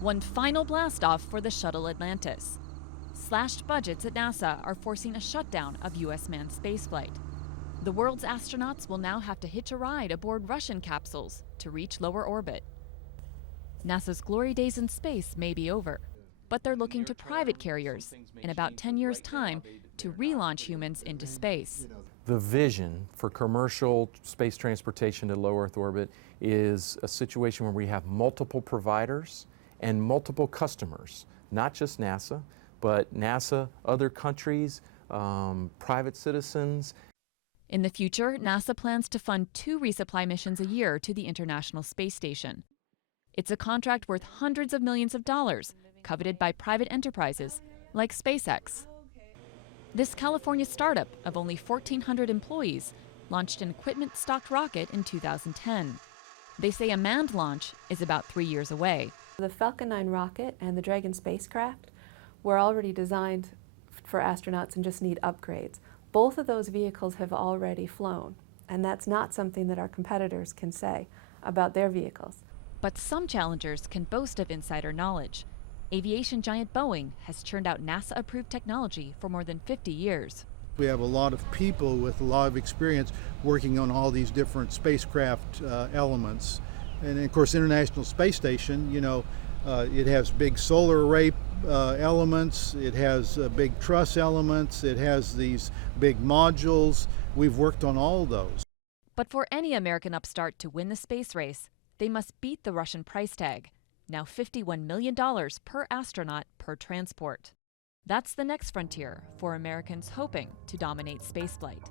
One final blast-off for the shuttle Atlantis. Slashed budgets at NASA are forcing a shutdown of U.S. manned spaceflight. The world's astronauts will now have to hitch a ride aboard Russian capsules to reach lower orbit. NASA's glory days in space may be over, but they're looking to private carriers in about 10 years' time to relaunch humans into space. The vision for commercial space transportation to low Earth orbit is a situation where we have multiple providers and multiple customers, not just NASA, but NASA, other countries, private citizens. In the future, NASA plans to fund 2 resupply missions a year to the International Space Station. It's a contract worth hundreds of millions of dollars, coveted by private enterprises like SpaceX. This California startup of only 1,400 employees launched an equipment-stocked rocket in 2010. They say a manned launch is about 3 years away. The Falcon 9 rocket and the Dragon spacecraft were already designed for astronauts and just need upgrades. Both of those vehicles have already flown, and that's not something that our competitors can say about their vehicles. But some challengers can boast of insider knowledge. Aviation giant Boeing has churned out NASA-approved technology for more than 50 years. We have a lot of people with a lot of experience working on all these different spacecraft elements. And of course, International Space Station, it has big solar array elements, it has big truss elements, it has these big modules. We've worked on all those. But for any American upstart to win the space race, they must beat the Russian price tag, now $51 million per astronaut per transport. That's the next frontier for Americans hoping to dominate spaceflight.